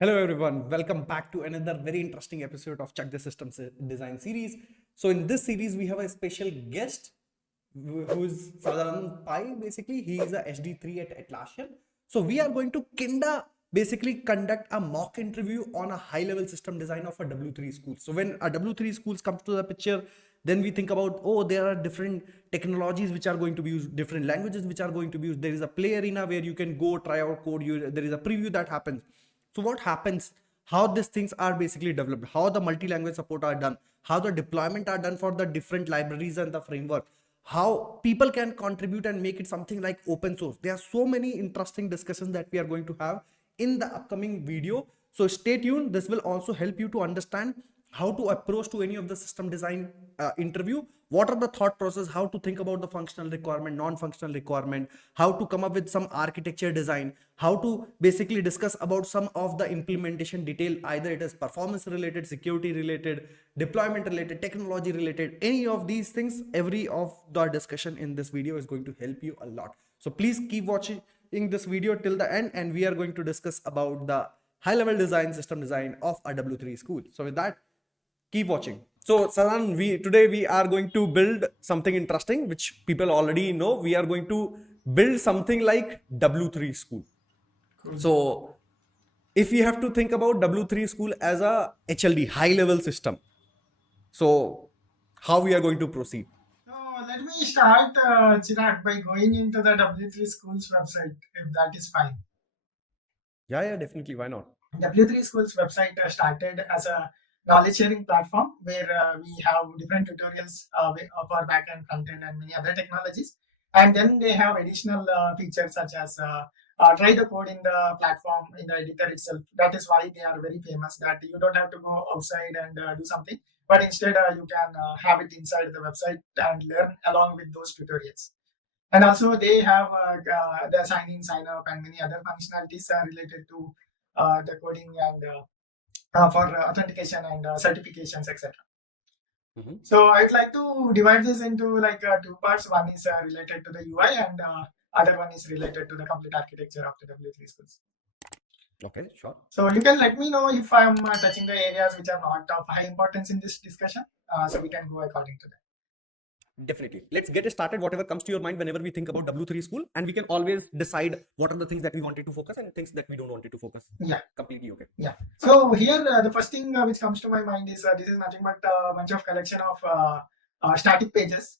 Hello everyone, welcome back to another very interesting episode of Chakde Systems Design series. So in this series we have a special guest who's Sadanand Pai. Basically he is a HD3 at Atlassian. So we are going to kinda basically conduct a mock interview on a high level system design of a W3 school. So when a W3 schools comes to the picture, then we think about, oh, there are different technologies which are going to be used, different languages which are going to be used. There is a play arena where you can go try out code. There is a preview that happens. So what happens, how these things are basically developed, how the multi-language support are done, how the deployment are done for the different libraries and the framework, how people can contribute and make it something like open source. There are so many interesting discussions that we are going to have in the upcoming video. So stay tuned. This will also help you to understand how to approach to any of the system design interview. What are the thought process, how to think about the functional requirement, non-functional requirement, how to come up with some architecture design, how to basically discuss about some of the implementation detail, either it is performance related, security related, deployment related, technology related, any of these things. Every of the discussion in this video is going to help you a lot. So please keep watching this video till the end, and we are going to discuss about the high level design, system design of a W3 school. So with that, keep watching. So Sadan, today we are going to build something interesting which people already know. We are going to build something like W3 school. So if we have to think about W3 school as a HLD, high level system, so how we are going to proceed? So let me start, Chirag, by going into the W3Schools website, if that is fine. Yeah, definitely. Why not? W3Schools website started as a knowledge sharing platform where we have different tutorials for backend, frontend, and many other technologies. And then they have additional features such as try the code in the platform in the editor itself. That is why they are very famous. That you don't have to go outside and do something, but instead you can have it inside the website and learn along with those tutorials. And also they have the sign in, sign up, and many other functionalities related to the coding and for authentication and certifications, etc. Mhm. So I'd like to divide this into like two parts. One is related to the UI, and other one is related to the complete architecture of the W3 schools. Okay, sure. So you can let me know if I'm touching the areas which are not of high importance in this discussion, so we can go according to that. Definitely. Let's get started. Whatever comes to your mind whenever we think about W3 school, and we can always decide what are the things that we wanted to focus and things that we don't wanted to focus. Yeah. Completely okay. Yeah. So here, the first thing which comes to my mind is this is nothing but a bunch of collection of static pages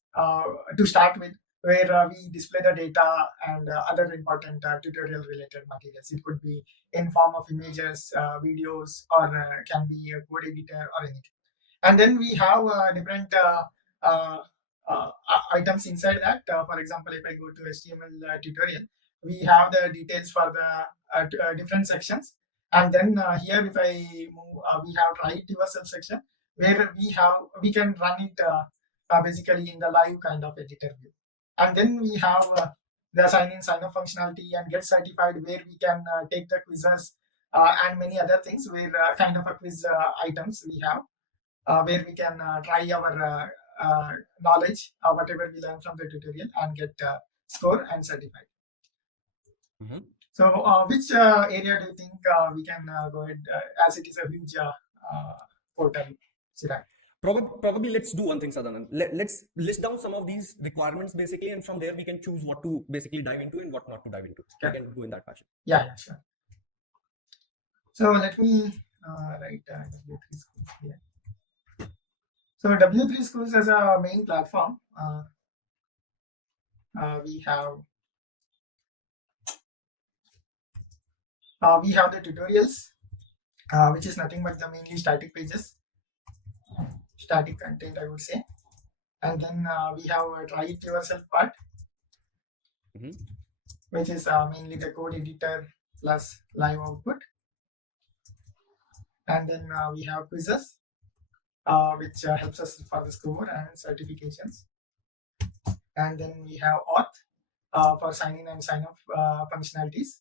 to start with, where we display the data and other important tutorial related materials. It could be in form of images, videos, or can be a code editor or anything. And then we have different uh, items inside that. For example, if I go to HTML tutorial, we have the details for the different sections. And then here, if I move, we have try it yourself section where we can run it basically in the live kind of editor view. And then we have the sign in, sign up functionality and get certified, where we can take the quizzes and many other things, where kind of a quiz items we have, where we can try our knowledge, whatever we learn from the tutorial, and get score and certified. Mm-hmm. So, which area do you think we can go ahead, as it is a huge portal, Chirag? Probably let's do one thing, Sadanand. Let's list down some of these requirements basically, and from there we can choose what to basically dive into and what not to dive into. We can go in that fashion. Yeah, sure. So let me write W3 schools here. So W3Schools as a main platform, we have the tutorials, which is nothing but the mainly static pages, static content, I would say. And then we have a try it yourself part, which is mainly the code editor plus live output. And then we have quizzes, which helps us for the score and certifications. And then we have auth for sign in and sign up functionalities.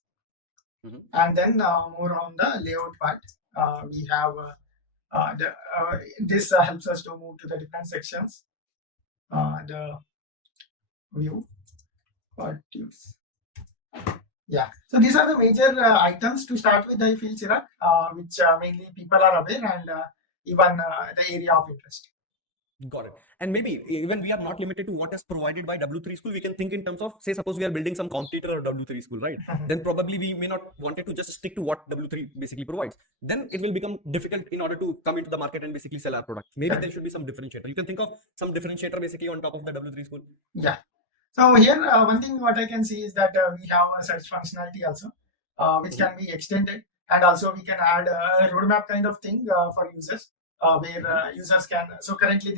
And then more on the layout part, we have this helps us to move to the different sections. The view part use. Yeah. So these are the major items to start with, I feel, Chirag, which mainly people are aware and even the area of interest. Got it. And maybe even we are not limited to what is provided by W3 School. We can think in terms of, say, suppose we are building some competitor of W3 School, right? Then probably we may not wanted to just stick to what W3 basically provides. Then it will become difficult in order to come into the market and basically sell our product. Maybe there should be some differentiator. You can think of some differentiator basically on top of the W3 School. Yeah. So here, one thing what I can see is that we have a search functionality also, which can be extended, and also we can add a roadmap kind of thing for users, where users can. So currently,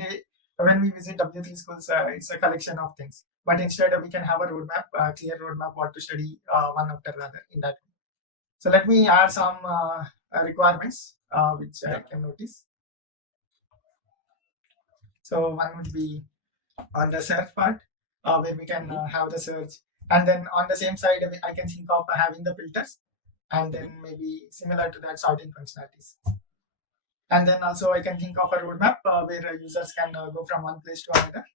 when we visit W3 schools, it's a collection of things, but instead we can have a roadmap, clear roadmap, what to study one after another in that. So let me add some requirements which I can notice. So one would be on the search part, where we can have the search, and then on the same side I can think of having the filters, and then maybe similar to that sorting functionalities, and then also I can think of a roadmap where users can go from one place to another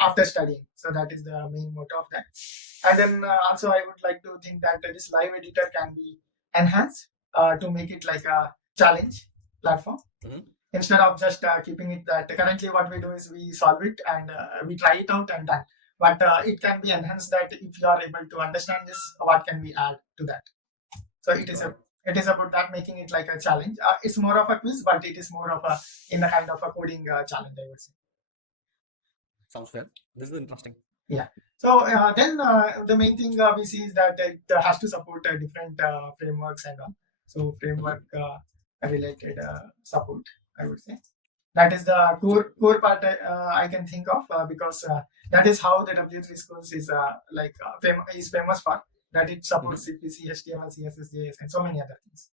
after studying. So that is the main motto of that. And then also I would like to think that this live editor can be enhanced to make it like a challenge platform. Instead of just keeping it that currently what we do is we solve it and we try it out and done. But it can be enhanced that if you are able to understand this, what can we add to that? So it is about that, making it like a challenge. It's more of a quiz, but it is more of a in a kind of a coding challenge, I would say. Sounds fair. This is interesting. Yeah. So then the main thing we see is that it has to support different frameworks and all. So framework related support, I would say. That is the core part I can think of because that is how the W3 Schools is is famous for. That it supports CPC, HTML, CSS, JS, and so many other things.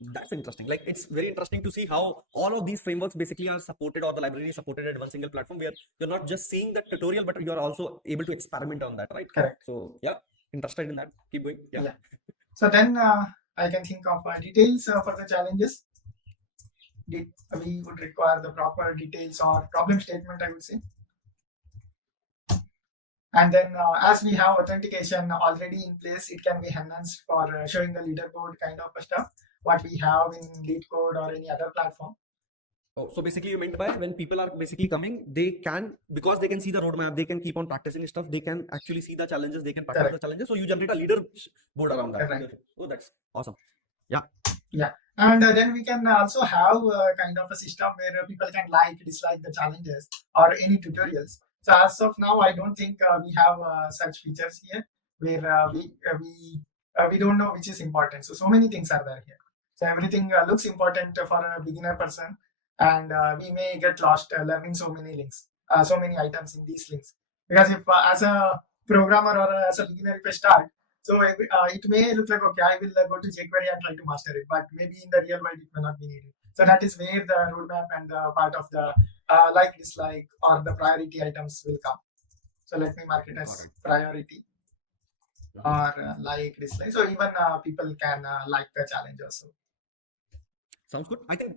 That's interesting. Like, it's very interesting to see how all of these frameworks basically are supported, or the library is supported at one single platform, where you're not just seeing the tutorial, but you're also able to experiment on that, right? Correct. So yeah, interested in that. Keep going. Yeah. So then I can think of details for the challenges. We would require the proper details or problem statement, I would say. And then as we have authentication already in place, it can be enhanced for showing the leaderboard kind of stuff, what we have in LeetCode or any other platform. Oh, so basically you meant by when people are basically coming, they can, because they can see the roadmap, they can keep on practicing stuff, they can actually see the challenges, they can practice the challenges. So you generate a leaderboard around that. Correct. Oh, that's awesome. Yeah. Yeah. And then we can also have kind of a system where people can like, dislike the challenges or any tutorials. So as of now, I don't think we have such features here where we don't know which is important. So many things are there here. So everything looks important for a beginner person, and we may get lost learning so many links, so many items in these links. Because if as a programmer or as a beginner, if I start, so it may look like, okay, I will go to jQuery and try to master it, but maybe in the real world it may not be needed. So that is where the roadmap and the part of the like, dislike, or the priority items will come. So let me mark it as priority or like, dislike. So even people can like the challenge also. Sounds good. I think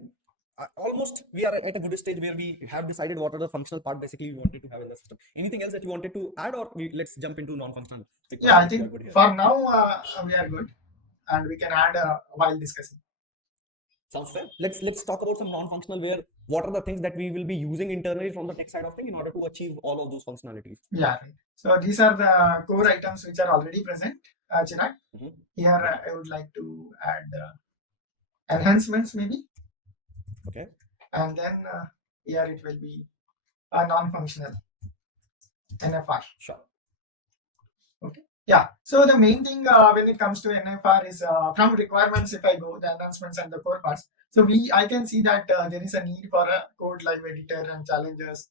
almost we are at a good stage where we have decided what are the functional part basically we wanted to have in the system. Anything else that you wanted to add, or let's jump into non-functional? Yeah, I think for now we are good, and we can add while discussing. Sounds fair. Let's talk about some non-functional, where what are the things that we will be using internally from the tech side of thing in order to achieve all of those functionalities. Yeah. So these are the core items which are already present, Chirag. Here I would like to add enhancements maybe. Okay. And then here it will be a non-functional NFR. Sure. Okay. Yeah. So the main thing when it comes to NFR is from requirements. If I go the enhancements and the core parts, so I can see that there is a need for a code live editor and challenges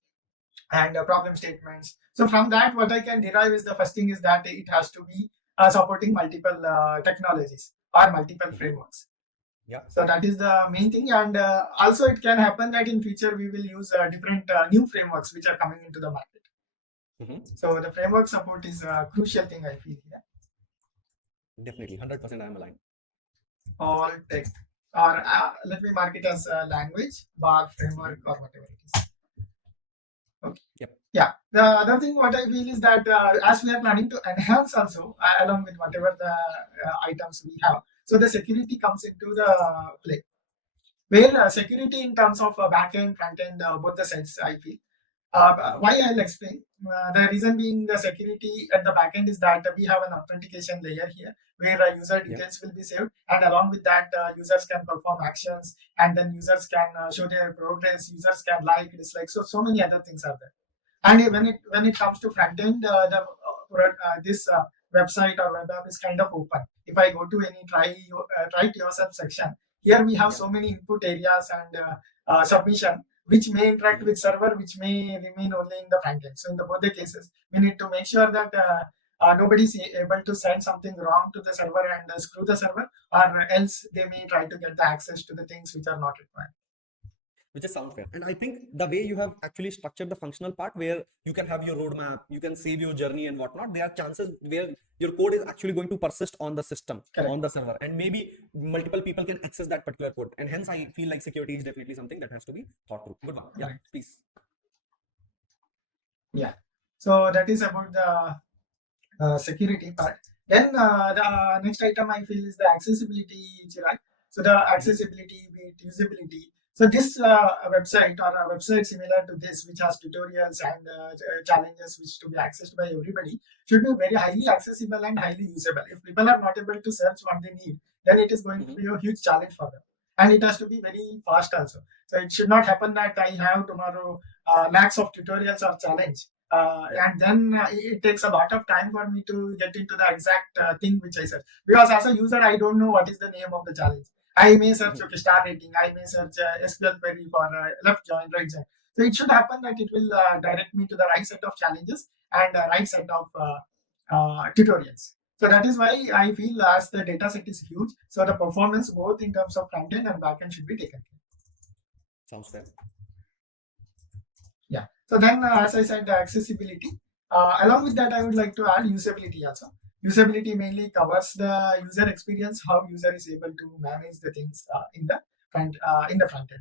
and problem statements. So from that, what I can derive is the first thing is that it has to be supporting multiple technologies or multiple frameworks. Yeah. So that is the main thing, and also it can happen that in future we will use different new frameworks which are coming into the market. So the framework support is a crucial thing, I feel here. Definitely, 100% I am aligned. All tech, or let me mark it as language, bar, framework, or whatever it is. Okay. Yep. Yeah. The other thing what I feel is that as we are planning to enhance also along with whatever the items we have, so the security comes into the play. Where security in terms of back end, front end, both the sides, I feel. Why I'll explain. The reason being the security at the back end is that we have an authentication layer here where user details will be saved, and along with that, users can perform actions, and then users can show their progress. Users can like, dislike. So many other things are there. And when it comes to front end, this website or web app is kind of open. If I go to any try it yourself section, here we have so many input areas and submission which may interact with server, which may remain only in the front end. So in both the cases, we need to make sure that nobody is able to send something wrong to the server and screw the server, or else they may try to get the access to the things which are not required. Which is sound fair. And I think the way you have actually structured the functional part, where you can have your roadmap, you can save your journey and whatnot, there are chances where your code is actually going to persist on the system, Correct. on the server, and maybe multiple people can access that particular code. And hence, I feel like security is definitely something that has to be thought through. Good one. Yeah, Right. please. Yeah. So that is about the security part. Then the next item I feel is the accessibility, Chirag. So the accessibility, usability. So this website or a website similar to this, which has tutorials and challenges which to be accessed by everybody, should be very highly accessible and highly usable. If people are not able to search what they need, then it is going to be a huge challenge for them. And it has to be very fast also. So it should not happen that I have tomorrow lakhs of tutorials or challenge. And then it takes a lot of time for me to get into the exact thing which I search. Because as a user, I don't know what is the name of the challenge. I may search star rating, I may search SQL query for left join, right join. So it should happen that it will direct me to the right set of challenges and right set of tutorials. So that is why I feel as the data set is huge, so the performance both in terms of front end and back end should be taken care. Sounds fair. Yeah. So then, as I said, the accessibility. Along with that, I would like to add usability also. Usability mainly covers the user experience, how user is able to manage the things in the front end.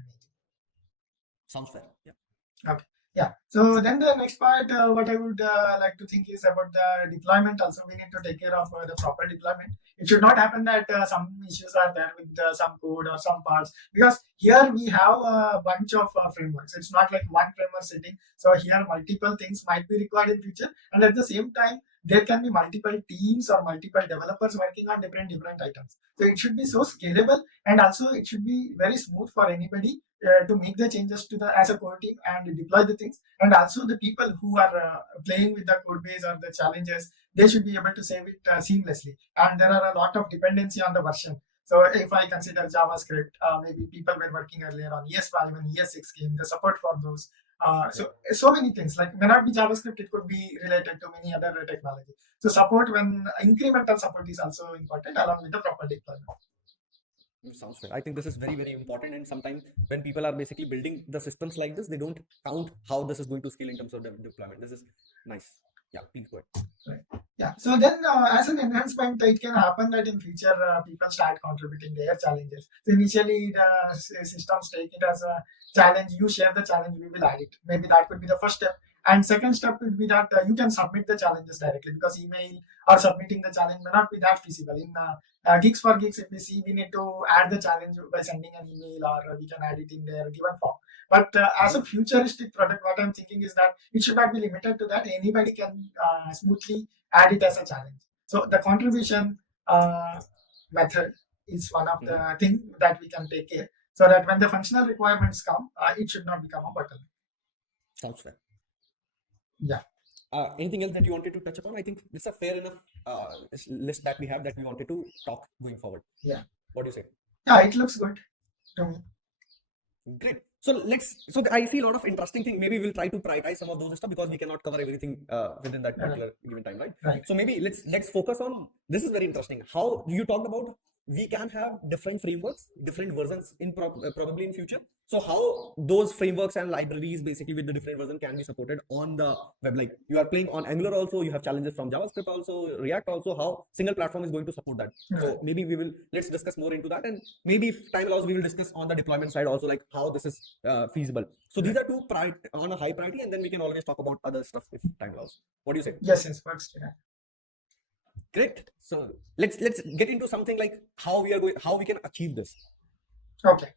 Sounds fair. Yeah. Okay. Yeah. So then the next part, what I would like to think is about the deployment. Also, we need to take care of the proper deployment. It should not happen that some issues are there with some code or some parts, because here we have a bunch of frameworks. It's not like one framework setting. So here multiple things might be required in future, and at the same time, there can be multiple teams or multiple developers working on different items. So it should be so scalable, and also it should be very smooth for anybody to make the changes to the as a core team and deploy the things. And also the people who are playing with the code base or the challenges, they should be able to save it seamlessly. And there are a lot of dependency on the version. So if I consider JavaScript, maybe people were working earlier on ES5 and ES6 came, the support for those. So many things, like may not be JavaScript, it could be related to many other technology. So support, when incremental support is also important along with the proper deployment. Sounds fair. I think this is very, very important. And sometimes when people are basically building the systems like this, they don't count how this is going to scale in terms of deployment. This is nice. Yeah, please go ahead. Right. Yeah. So then, as an enhancement, it can happen that in future people start contributing their challenges. So initially, the systems take it as a challenge. You share the challenge, we will add it. Maybe that could be the first step. And second step would be that you can submit the challenges directly, because email or submitting the challenge may not be that feasible. In Geeks for Geeks, if we see, we need to add the challenge by sending an email, or we can add it in their given form. But as a futuristic product, what I'm thinking is that it should not be limited to that. Anybody can smoothly add it as a challenge. So the contribution method is one of the things that we can take care, so that when the functional requirements come, it should not become a bottleneck. Sounds fair. Yeah. Anything else that you wanted to touch upon? I think this is a fair enough list that we have that we wanted to talk going forward. Yeah. What do you say? Yeah, it looks good to me. Great. So I see a lot of interesting things. Maybe we'll try to prioritize some of those stuff, because we cannot cover everything within that particular given time, right? Right. So maybe let's focus on, this is very interesting. How you talked about we can have different frameworks, different versions in probably in future. So how those frameworks and libraries basically with the different version can be supported on the web? Like you are playing on Angular also, you have challenges from JavaScript also, React also. How single platform is going to support that? So maybe let's discuss more into that, and maybe if time allows, we will discuss on the deployment side also, like how this is feasible. So these are two on a high priority, and then we can always talk about other stuff if time allows. What do you say? Yes, works. Great. So let's get into something like how we can achieve this. Okay,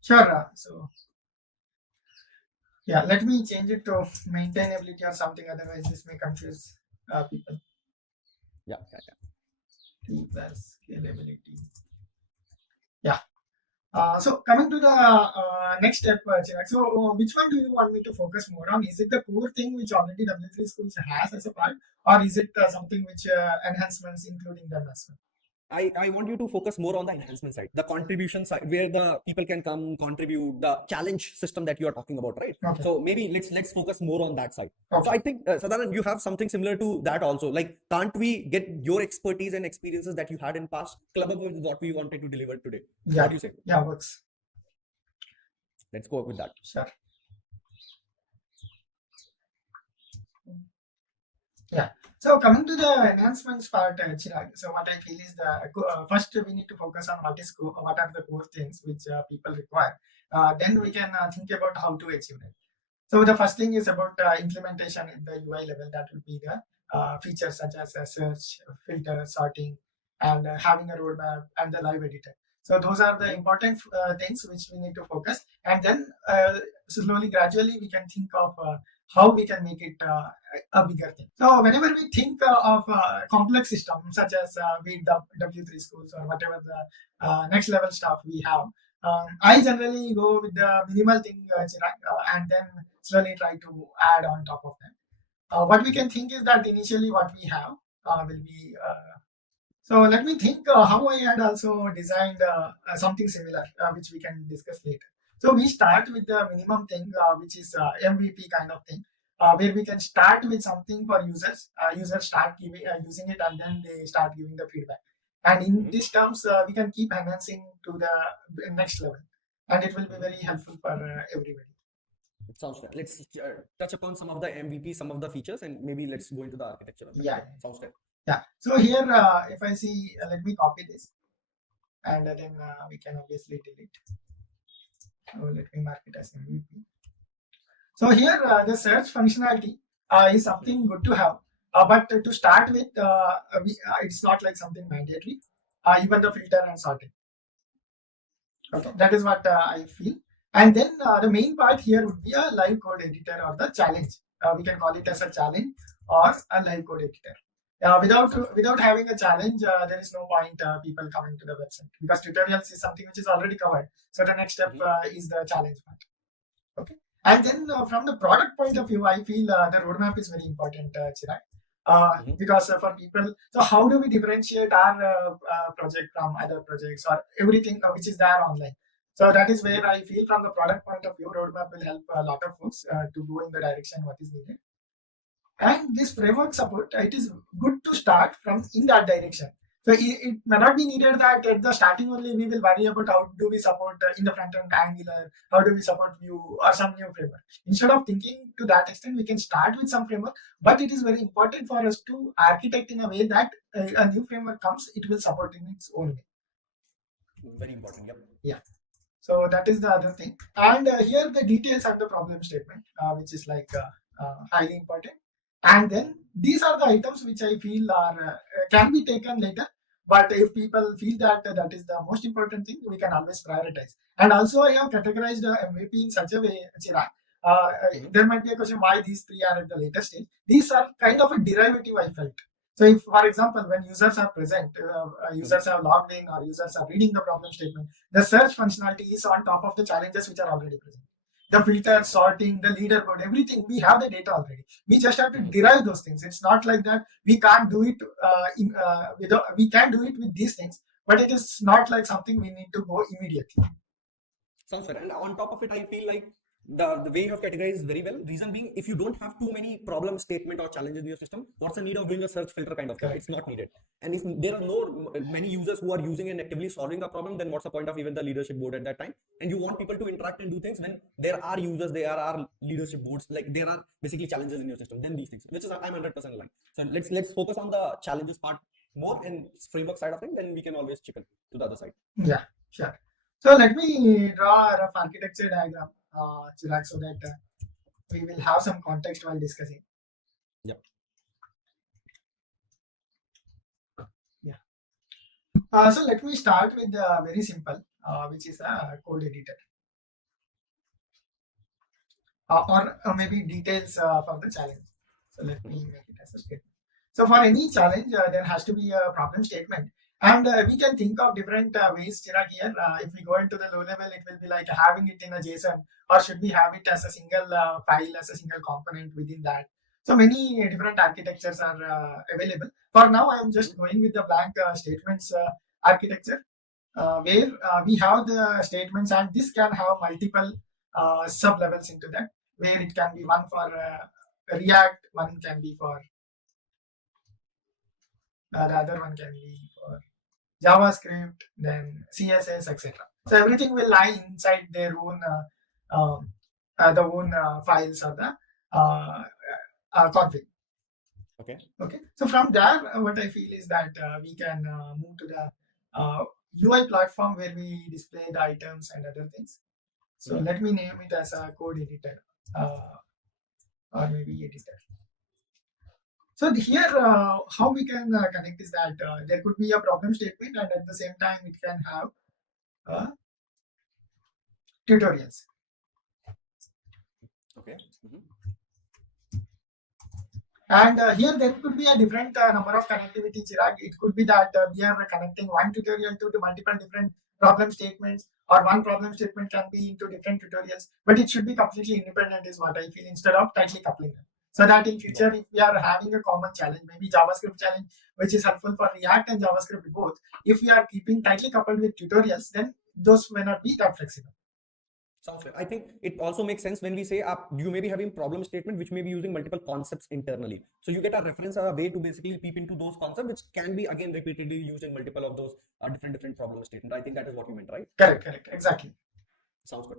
sure. So yeah, let me change it to maintainability or something. Otherwise, this may confuse people. Yeah. T plus scalability. Yeah. So coming to the next step, Chirag. So which one do you want me to focus more on? Is it the core thing which already W3Schools has as a part, or is it something which enhancements including them as well? I want you to focus more on the enhancement side, the contribution side, where the people can come contribute, the challenge system that you are talking about, right? Okay. So maybe let's focus more on that side. Okay. So I think Sadanand, you have something similar to that also. Like, can't we get your expertise and experiences that you had in past club up with what we wanted to deliver today? Yeah. What do you say? Yeah, works. Let's go with that. Sure. Yeah. So coming to the enhancements part, Chirag. So what I feel is first we need to focus on what are the core things which people require. Then we can think about how to achieve it. So the first thing is about implementation at the UI level. That will be the features such as search, filter, sorting, and having a roadmap and the live editor. So those are the important things which we need to focus. And then slowly, gradually, we can think of how we can make it a bigger thing. So whenever we think of complex systems such as be it the W3Schools or whatever the next level stuff we have, I generally go with the minimal thing, and then slowly try to add on top of them. What we can think is that initially what we have will be. So let me think how I had also designed something similar, which we can discuss later. So we start with the minimum thing, which is MVP kind of thing, where we can start with something for users. Users start using it, and then they start giving the feedback. And in these terms, we can keep enhancing to the next level, and it will be very helpful for everybody. It sounds fair. Let's touch upon some of the MVP, some of the features, and maybe let's go into the architecture. Yeah. Sounds fair. Yeah. So here, if I see, let me copy this, and then we can obviously delete. So let me mark it as MVP. So here, the search functionality is something good to have, but to start with, it's not like something mandatory. Even the filter and sorting. Okay, that is what I feel. And then the main part here would be a live code editor or the challenge. We can call it as a challenge or a live code editor. Without having a challenge, there is no point people coming to the website, because tutorials is something which is already covered. So the next step is the challenge part. Okay, and then from the product point of view, I feel the roadmap is very important, Chirag. Because for people, so how do we differentiate our project from other projects or everything which is there online? So that is where I feel from the product point of view, roadmap will help a lot of folks to go in the direction what is needed. And this framework support, it is good to start from in that direction. So it may not be needed that at the starting only we will worry about how do we support in the front end Angular, how do we support Vue or some new framework. Instead of thinking to that extent, we can start with some framework, but it is very important for us to architect in a way that a new framework comes, it will support in its own way. Very important. Yep. Yeah. So that is the other thing. And here the details and the problem statement, which is like highly important. And then these are the items which I feel are can be taken later. But if people feel that that is the most important thing, we can always prioritize. And also, I have categorized MVP in such a way, Chirag. There might be a question why these three are at the later stage. These are kind of a derivative, I felt. So if, for example, when users are present, users have logged in or users are reading the problem statement, the search functionality is on top of the challenges which are already present. The filter, sorting, the leaderboard, everything, we have the data already. We just have to derive those things. It's not like that we can't do it we can do it with these things, but it is not like something we need to go immediately. Sounds fair. And on top of it, I feel like The way you have categorized very well. Reason being, if you don't have too many problem statement or challenges in your system, what's the need of doing a search filter kind of thing? Correct. It's not needed. And if there are no many users who are using and actively solving the problem, then what's the point of even the leadership board at that time? And you want people to interact and do things when there are users, there are leadership boards, like there are basically challenges in your system. Then these things, which is I'm 100% aligned. So let's focus on the challenges part more and framework side of things. Then we can always chip in to the other side. Yeah, sure. So let me draw a rough architecture diagram, Chirag, so that we will have some context while discussing. Yep. Yeah. So let me start with very simple, which is a code editor. Or maybe details for the challenge. So let me make it as a statement. So for any challenge, there has to be a problem statement. And we can think of different ways, Chirag, here. If we go into the low level, it will be like having it in a JSON, or should we have it as a single file, as a single component within that? So many different architectures are available. For now, I am just going with the blank statements architecture, where we have the statements, and this can have multiple sub levels into that, where it can be one for React, one can be for the other one can be for JavaScript, then CSS, etc. So everything will lie inside their own files or the config. Okay. Okay. So from there, what I feel is that we can move to the UI platform where we display the items and other things. So let me name it as a code editor, or maybe editor. So here, how we can connect is that there could be a problem statement, and at the same time, it can have tutorials. Okay. And here there could be a different number of connectivity, Chirag. It could be that we are connecting one tutorial to the multiple different problem statements, or one problem statement can be into different tutorials, but it should be completely independent is what I feel, instead of tightly coupling them. So that in future, if we are having a common challenge, maybe JavaScript challenge, which is helpful for React and JavaScript both, if we are keeping tightly coupled with tutorials, then those may not be that flexible. Sounds fair. I think it also makes sense when we say you may be having problem statement which may be using multiple concepts internally. So you get a reference or a way to basically peep into those concepts, which can be again repeatedly used in multiple of those different problem statements. I think that is what you meant, right? Correct, exactly. Sounds good.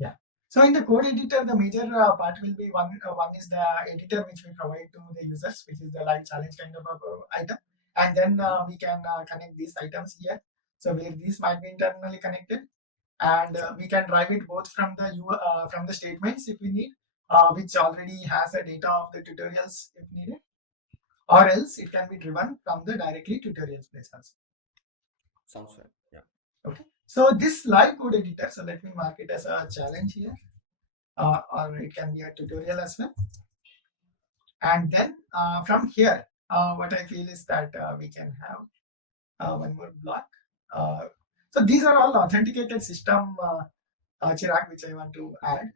Yeah. So in the code editor, the major part will be one is the editor which we provide to the users, which is the live challenge kind of item, and then we can connect these items here. So where these might be internally connected, and we can drive it both from the statements if we need, which already has the data of the tutorials if needed, or else it can be driven from the directly tutorials place also. Sounds fair. Yeah. Okay. So this live code editor, so let me mark it as a challenge here, or it can be a tutorial as well. And then from here, what I feel is that we can have one more block. So these are all authenticated system, Chirag, which I want to add.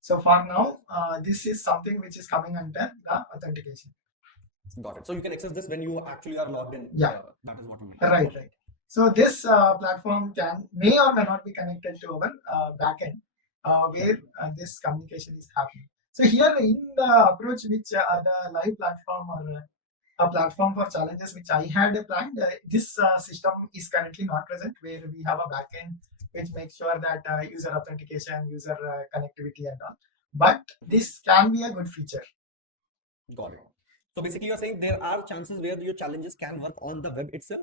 So for now, this is something which is coming under the authentication. Got it. So you can access this when you actually are logged in. Yeah. That is what you mean. Right. So this platform may or may not be connected to our backend, where this communication is happening. So here in the approach, which the live platform or a platform for challenges which I had planned, this system is currently not present, where we have a backend which makes sure that user authentication, user connectivity and all. But this can be a good feature. Got it. So basically, you're saying there are chances where your challenges can work on the web itself,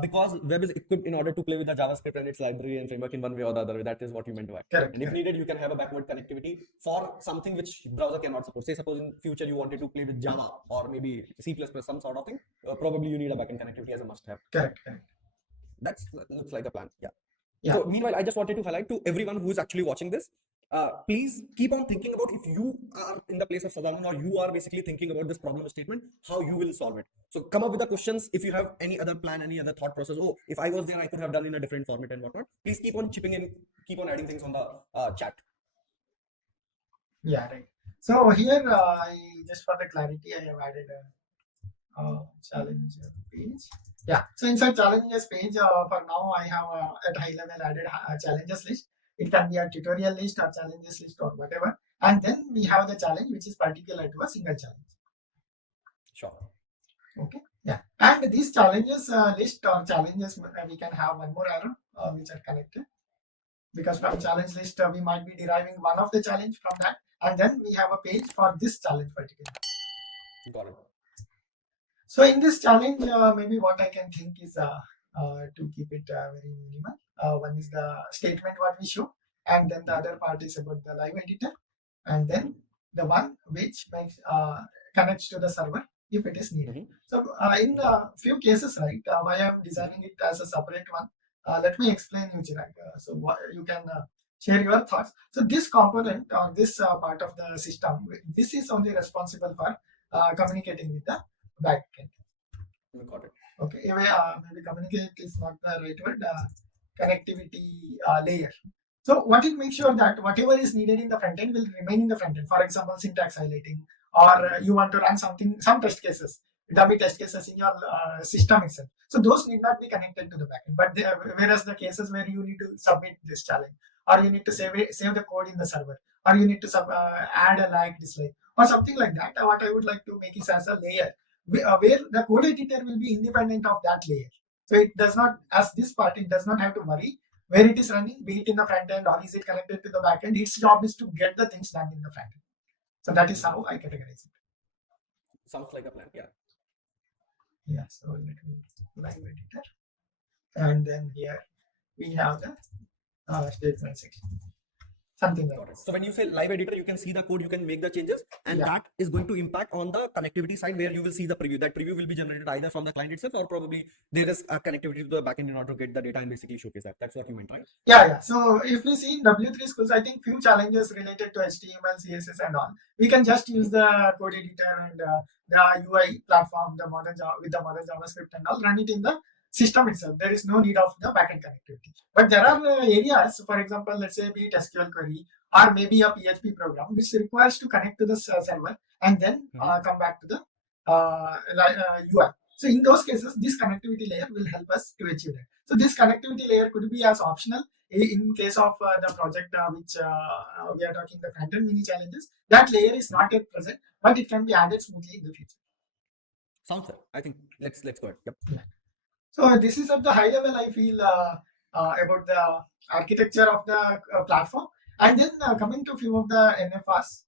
because web is equipped in order to play with the JavaScript and its library and framework in one way or the other way. That is what you meant by it. Correct. And if needed, you can have a backward connectivity for something which browser cannot support. Say, suppose in future you wanted to play with Java or maybe C++, some sort of thing. Probably you need a backend connectivity as a must-have. Correct. That looks like a plan. Yeah. Yeah. So meanwhile, I just wanted to highlight to everyone who is actually watching this, please keep on thinking about, if you are in the place of Sadanand, or you are basically thinking about this problem statement, how you will solve it. So come up with the questions. If you have any other plan, any other thought process, oh, if I was there, I could have done in a different format and whatnot. Please keep on chipping in, keep on adding things on the chat. Yeah, right. So here, just for the clarity, I have added a challenge page. Yeah. So inside challenges page, for now I have at high level added challenges list, It can be a tutorial list or challenges list or whatever. And then we have the challenge which is particular to a single challenge. Sure. Okay. Yeah. And these challenges list or challenges, we can have one more arrow which are connected. Because from challenge list, we might be deriving one of the challenge from that. And then we have a page for this challenge particular. Got it. So in this challenge, maybe what I can think is to keep it very minimal. One is the statement what we show, and then the other part is about the live editor, and then the one which makes connects to the server if it is needed. So in a few cases, right, why I'm designing it as a separate one. Let me explain you, Chirag. So what, you can share your thoughts. So this component or this part of the system, this is only responsible for communicating with the backend. Got it. Okay, maybe communicate is not the right word. Connectivity layer. So what it makes sure that whatever is needed in the front end will remain in the front end. For example, syntax highlighting, or you want to run some test cases, dummy test cases in your system itself. So those need not be connected to the backend. But whereas the cases where you need to submit this challenge, or you need to save the code in the server, or you need to add a like, dislike, or something like that. What I would like to make is as a layer where the code editor will be independent of that layer. So it does not, as this part, it does not have to worry where it is running, be it in the front end or is it connected to the back end. Its job is to get the things done in the front end. So that is how I categorize it. Sounds like a plan, yeah. Yeah, so let me live editor. And then here we have the statement section. Something like that. So when you say live editor, you can see the code, you can make the changes, and that is going to impact on the connectivity side where you will see the preview. That preview will be generated either from the client itself or probably there is a connectivity to the backend in order to get the data and basically showcase that. That's what you meant, right? Yeah. So if we see in W3Schools, I think few challenges related to HTML, CSS and all, we can just use the code editor and the UI platform, the modern with the modern JavaScript and all, run it in the system itself. There is no need of the backend connectivity. But there are areas, for example, let's say be it SQL query or maybe a PHP program, which requires to connect to the server and then come back to the UI. So in those cases, this connectivity layer will help us to achieve that. So this connectivity layer could be as optional in case of the project which we are talking the front-end mini challenges. That layer is not yet present, but it can be added smoothly in the future. Sounds good. I think let's go ahead. Yep. Yeah. So this is at the high level, I feel, about the architecture of the platform. And then coming to a few of the NFRs,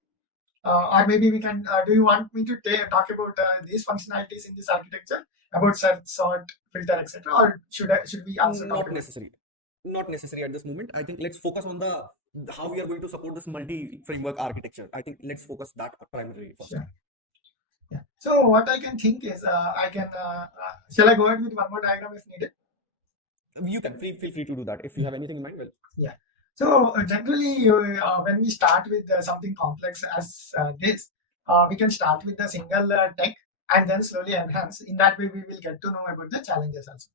or maybe we can, do you want me to talk about these functionalities in this architecture, about search, sort, filter, etc., or should we also talk Not necessary. Not necessary at this moment. I think let's focus on the how we are going to support this multi-framework architecture. I think let's focus that primarily first. Sure. Yeah. So what I can think is I can shall I go ahead with one more diagram if needed? You can feel free to do that if you have anything in mind. Well, yeah. So generally, when we start with something complex as this, we can start with a single tech and then slowly enhance. In that way, we will get to know about the challenges also.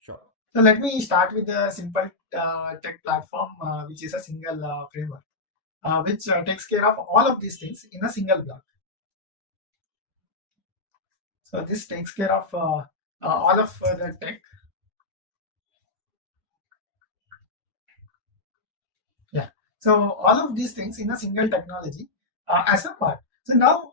Sure. So let me start with a simple tech platform, which is a single framework, which takes care of all of these things in a single block. So this takes care of all of the tech. Yeah. So all of these things in a single technology as a part. So now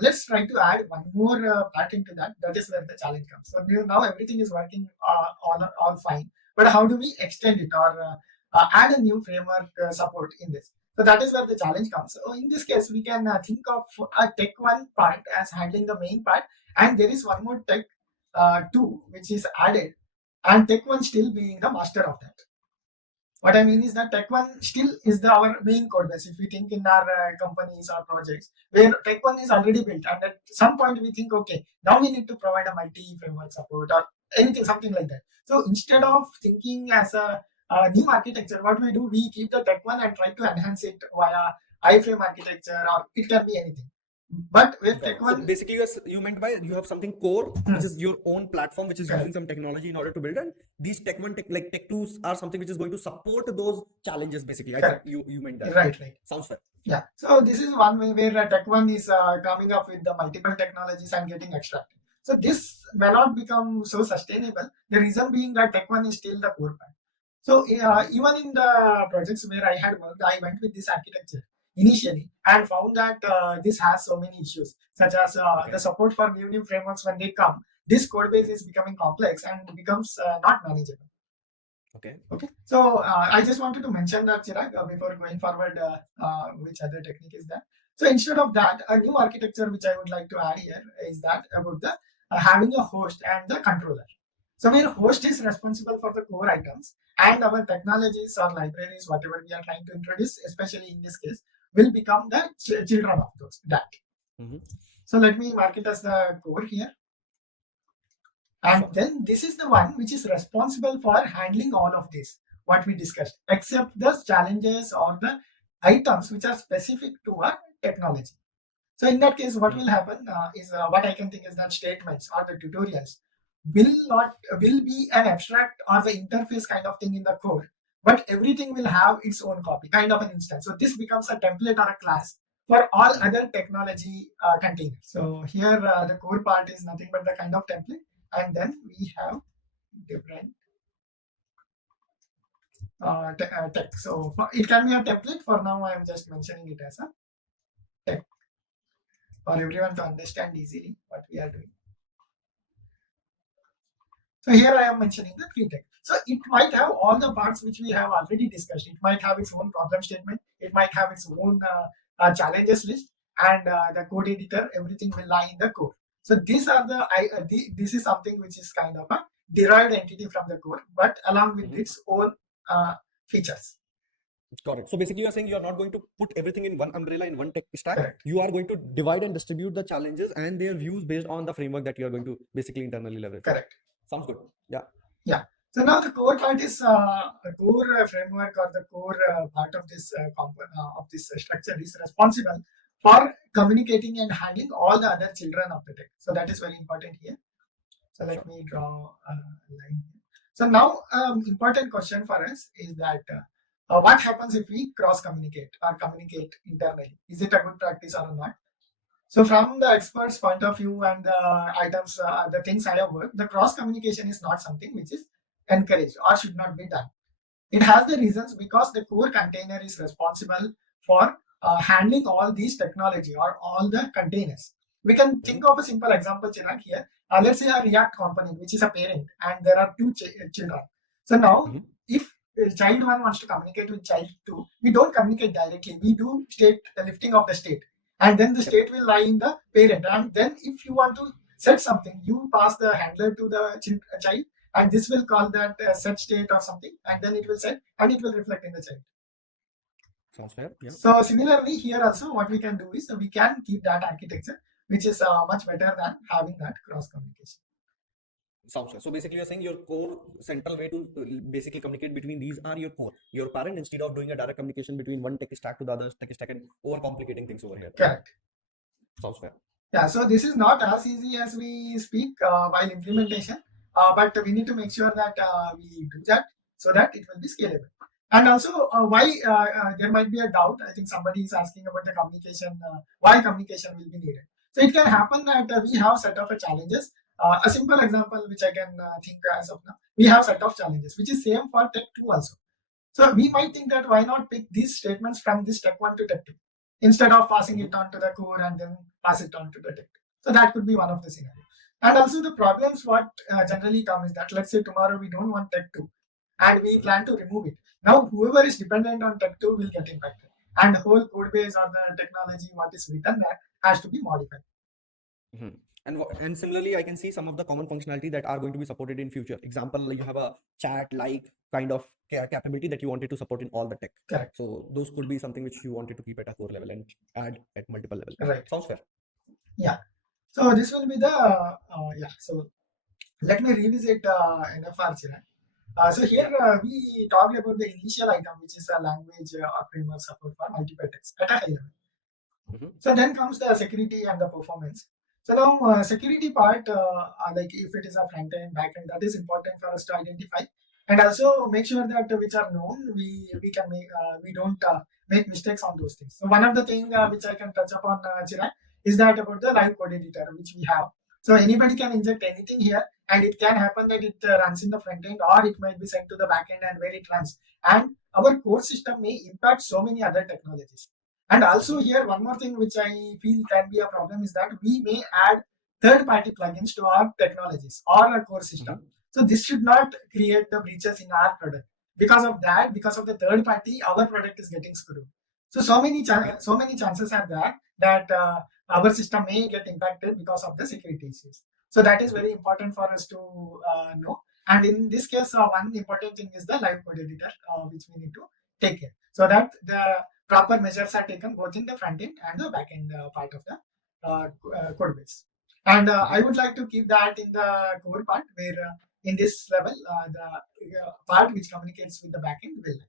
let's try to add one more part into that. That is where the challenge comes. So now everything is working all fine. But how do we extend it or add a new framework support in this? So that is where the challenge comes. So in this case, we can think of a tech one part as handling the main part, and there is one more tech two which is added, and tech one still being the master of that. What I mean is that Tech One still is our main code base. If we think in our companies or projects where Tech One is already built, and at some point we think, okay, now we need to provide a multi-framework support or anything, something like that. So instead of thinking as a new architecture, what we do, we keep the Tech One and try to enhance it via iframe architecture, or it can be anything. But with Tech One, so basically, you meant by you have something core, which is your own platform, which is using some technology in order to build, and these Tech One, like Tech Twos, are something which is going to support those challenges. Basically, I think you meant that. Right. Sounds fair. Yeah. So this is one way where Tech One is coming up with the multiple technologies and getting extracted. So this may not become so sustainable. The reason being that Tech One is still the core part. So even in the projects where I had worked, I went with this architecture initially and found that this has so many issues, such as the support for new frameworks when they come. This code base is becoming complex and becomes not manageable. Okay. So I just wanted to mention that, Chirag, before going forward, which other technique is that. So instead of that, a new architecture which I would like to add here is that about the having a host and the controller. So where host is responsible for the core items and our technologies or libraries, whatever we are trying to introduce, especially in this case, will become the children of those that. So let me mark it as the core here. And then this is the one which is responsible for handling all of this, what we discussed, except the challenges or the items which are specific to a technology. So in that case, what will happen is what I can think is that statements or the tutorials will be an abstract or the interface kind of thing in the code, but everything will have its own copy, kind of an instance. So this becomes a template or a class for all other technology containers. So here the core part is nothing but the kind of template, and then we have different text. So it can be a template. For now, I am just mentioning it as a text for everyone to understand easily what we are doing. So here I am mentioning the tree text. So it might have all the parts which we have already discussed. It might have its own problem statement. It might have its own challenges list, and the code editor. Everything will lie in the code. So these are this is something which is kind of a derived entity from the code, but along with its own features. Got it. So basically, you are saying you are not going to put everything in one umbrella in one tech stack. Correct. You are going to divide and distribute the challenges and their views based on the framework that you are going to basically internally leverage. Correct. Sounds good. Yeah. Yeah. So now the core part is a core framework or the core part of this of this structure is responsible for communicating and handling all the other children of the tech. So that is very important here. So let me draw a line here. So now important question for us is that what happens if we cross communicate or communicate internally? Is it a good practice or not? So from the expert's point of view and the items, the things I have worked, the cross communication is not something which is encouraged or should not be done. It has the reasons because the core container is responsible for handling all these technology or all the containers. We can think of a simple example, Chirag, here. Let's say a React component, which is a parent, and there are two children. So now, if child 1 wants to communicate with child 2, we don't communicate directly. We do state the lifting of the state, and then the state will lie in the parent. And then if you want to set something, you pass the handler to the child, and this will call that set state or something, and then it will set and it will reflect in the child. Sounds fair. Yeah. So similarly here also what we can do is we can keep that architecture, which is much better than having that cross communication. Sounds fair. So basically you're saying your core central way to basically communicate between these are your core, your parent, instead of doing a direct communication between one tech stack to the other tech stack and overcomplicating things over here. Correct. Sounds fair. Yeah, so this is not as easy as we speak while implementation, but we need to make sure that we do that so that it will be scalable. And also, why there might be a doubt. I think somebody is asking about the communication, why communication will be needed. So it can happen that we have set of challenges. A simple example which I can think as of now, we have set of challenges, which is same for tech 2 also. So we might think that why not pick these statements from this tech 1 to tech 2 instead of passing it on to the core and then pass it on to the tech 2. So that could be one of the scenarios. And also the problems what generally come is that let's say tomorrow we don't want tech 2 and we plan to remove it. Now whoever is dependent on tech 2 will get impacted, and the whole code base or the technology what is written there has to be modified. And similarly, I can see some of the common functionality that are going to be supported in future. Example, you have a chat like kind of capability that you wanted to support in all the tech. Correct. So those could be something which you wanted to keep at a core level and add at multiple levels. Right. Sounds fair. Yeah. So this will be the So let me revisit NFR, Chirag. So here we talked about the initial item, which is a language or framework support for multiple text at a high level. So then comes the security and the performance. So now security part, like if it is a front end, back end, that is important for us to identify, and also make sure that which are known, we can make we don't make mistakes on those things. So one of the thing which I can touch upon, Chirag, is that about the live code editor which we have. So anybody can inject anything here, and it can happen that it runs in the front end, or it might be sent to the back end and where it runs. And our core system may impact so many other technologies. And also here, one more thing which I feel can be a problem is that we may add third-party plugins to our technologies or our core system. So this should not create the breaches in our product. Because of that, because of the third party, our product is getting screwed. So many chances are there that our system may get impacted because of the security issues. So that is very important for us to know. And in this case, one important thing is the live code editor, which we need to take care, so that the proper measures are taken both in the front end and the back end part of the code base. And I would like to keep that in the core part, where in this level, the part which communicates with the backend will.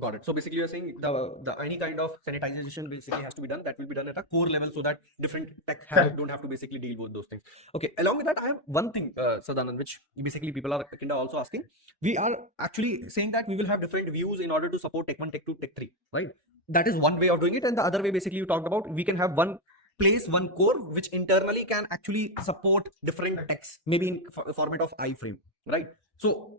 Got it. So basically, you're saying the any kind of sanitization basically has to be done. That will be done at a core level, so that different tech don't have to basically deal with those things. Okay. Along with that, I have one thing, Sadanand, which basically people are kind of also asking. We are actually saying that we will have different views in order to support Tech 1, Tech 2, Tech 3, right? That is one way of doing it, and the other way basically you talked about we can have one place, one core, which internally can actually support different techs, maybe in format of iframe, right? So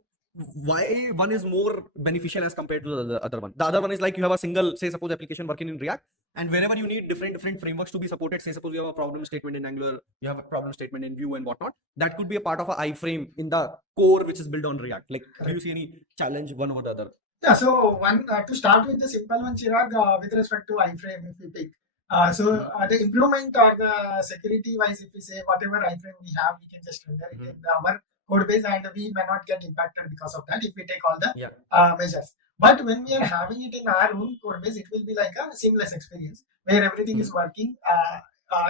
why one is more beneficial as compared to the other one? The other one is like you have a single, say suppose application working in React, and wherever you need different frameworks to be supported, say suppose you have a problem statement in Angular, you have a problem statement in Vue and whatnot, that could be a part of a iframe in the core which is built on React. Like, do you see any challenge one over the other? Yeah, so one to start with the simple one, Chirag, with respect to iframe, if we pick. The improvement or the security wise, if we say whatever iframe we have, we can just render it in our code base, and we may not get impacted because of that if we take all the measures. But when we are having it in our own code base, it will be like a seamless experience where everything is working.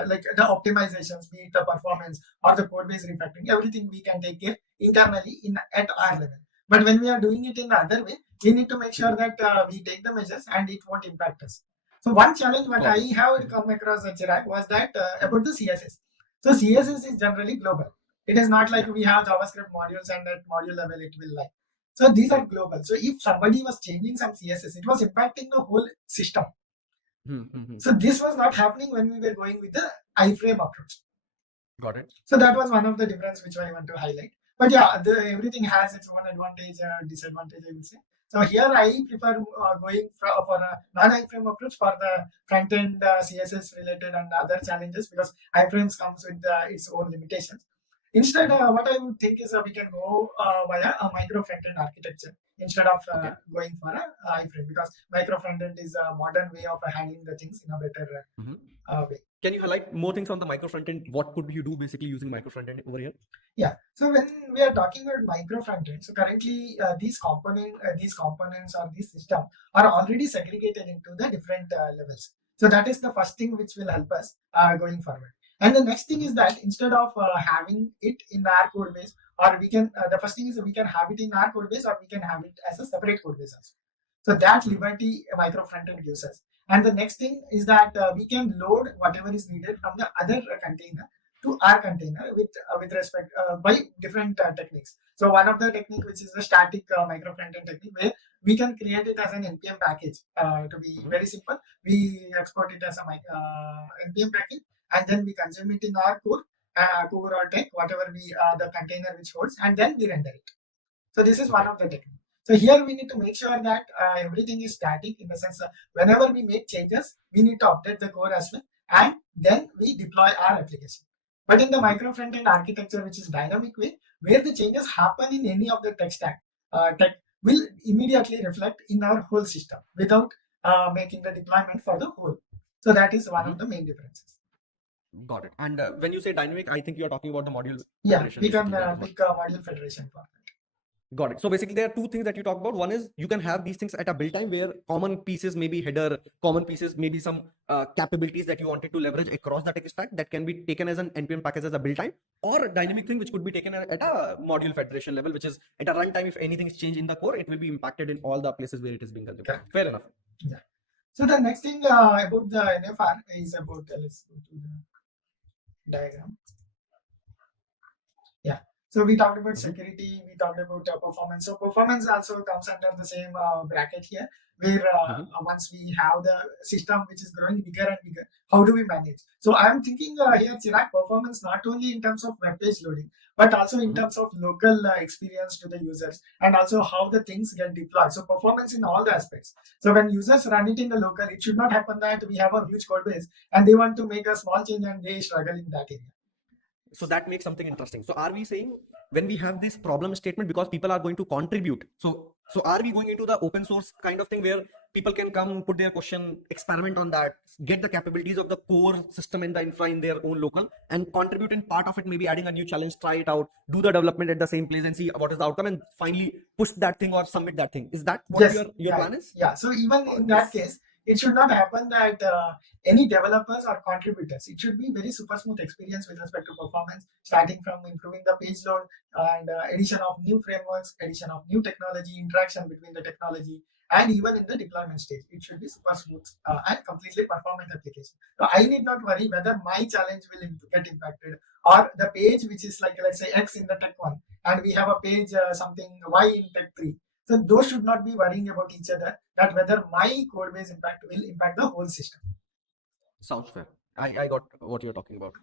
Like the optimizations, be it the performance or the code base refactoring, everything we can take care internally at our level. But when we are doing it in the other way, we need to make sure that we take the measures and it won't impact us. So one challenge what I have come across at Chirag was that about the CSS. So CSS is generally global. It is not like we have JavaScript modules and at module level it will lie. So these are global. So if somebody was changing some CSS, it was impacting the whole system. So this was not happening when we were going with the iframe approach. Got it. So that was one of the difference which I want to highlight. But yeah, everything has its own advantage and disadvantage, I would say. So here I prefer going for a non-iframe approach for the front-end CSS related and other challenges, because iframes comes with its own limitations. Instead, what I would think is we can go via a micro front-end architecture instead of going for a iframe, because micro front-end is a modern way of handling the things in a better way. Can you highlight more things on the micro front-end? What could you do basically using micro front-end over here? Yeah. So when we are talking about micro front-end, so currently these components or this system are already segregated into the different levels. So that is the first thing which will help us going forward. And the next thing is that instead of having it in our code base, or we can the first thing is we can have it in our code base, or we can have it as a separate code base also. So that liberty micro front-end gives us. And the next thing is that we can load whatever is needed from the other container to our container with respect by different techniques. So one of the technique which is the static micro front-end technique, where we can create it as an npm package. To be very simple, we export it as a npm package, and then we consume it in our core or tech, whatever we the container which holds, and then we render it. So this is one of the techniques. So here we need to make sure that everything is static, in the sense whenever we make changes, we need to update the core as well, and then we deploy our application. But in the micro front-end architecture, which is dynamic way, where the changes happen in any of the tech stack, tech will immediately reflect in our whole system without making the deployment for the whole. So that is one of the main differences. Got it. And when you say dynamic, I think you are talking about the module federation. Yeah, we can pick a module federation for that. Got it. So basically there are two things that you talk about. One is you can have these things at a build time where common pieces, maybe header, common pieces, maybe some capabilities that you wanted to leverage across the tech stack, that can be taken as an npm package as a build time, or a dynamic thing which could be taken at a module federation level, which is at a runtime. If anything is changed in the core, it will be impacted in all the places where it is being consumed. Fair enough. Yeah. So the next thing about the NFR is about let's go to the diagram. Yeah. So we talked about Mhm. security, we talked about performance. So performance also comes under the same bracket here, where once we have the system which is growing bigger and bigger, how do we manage? So I'm thinking here, Chirag, performance not only in terms of web page loading, but also in Mhm. terms of local experience to the users, and also how the things get deployed. So performance in all the aspects. So when users run it in the local, it should not happen that we have a huge code base and they want to make a small change and they struggle in that area. So that makes something interesting. So are we saying when we have this problem statement because people are going to contribute, so are we going into the open source kind of thing where people can come put their question, experiment on that, get the capabilities of the core system and the infra in their own local, and contribute in part of it, maybe adding a new challenge, try it out, do the development at the same place and see what is the outcome, and finally push that thing or submit that thing? Is that what Yes, your yeah, plan is? yeah. So even Oh, in that this case, it should not happen that any developers or contributors. It should be very super smooth experience with respect to performance, starting from improving the page load and addition of new frameworks, addition of new technology, interaction between the technology, and even in the deployment stage, it should be super smooth and completely performant application. So I need not worry whether my challenge will get impacted or the page which is like, let's say, X in the tech one, and we have a page something Y in tech 3. So those should not be worrying about each other, that whether my code base impact will impact the whole system. sounds fair. I got what you're talking about.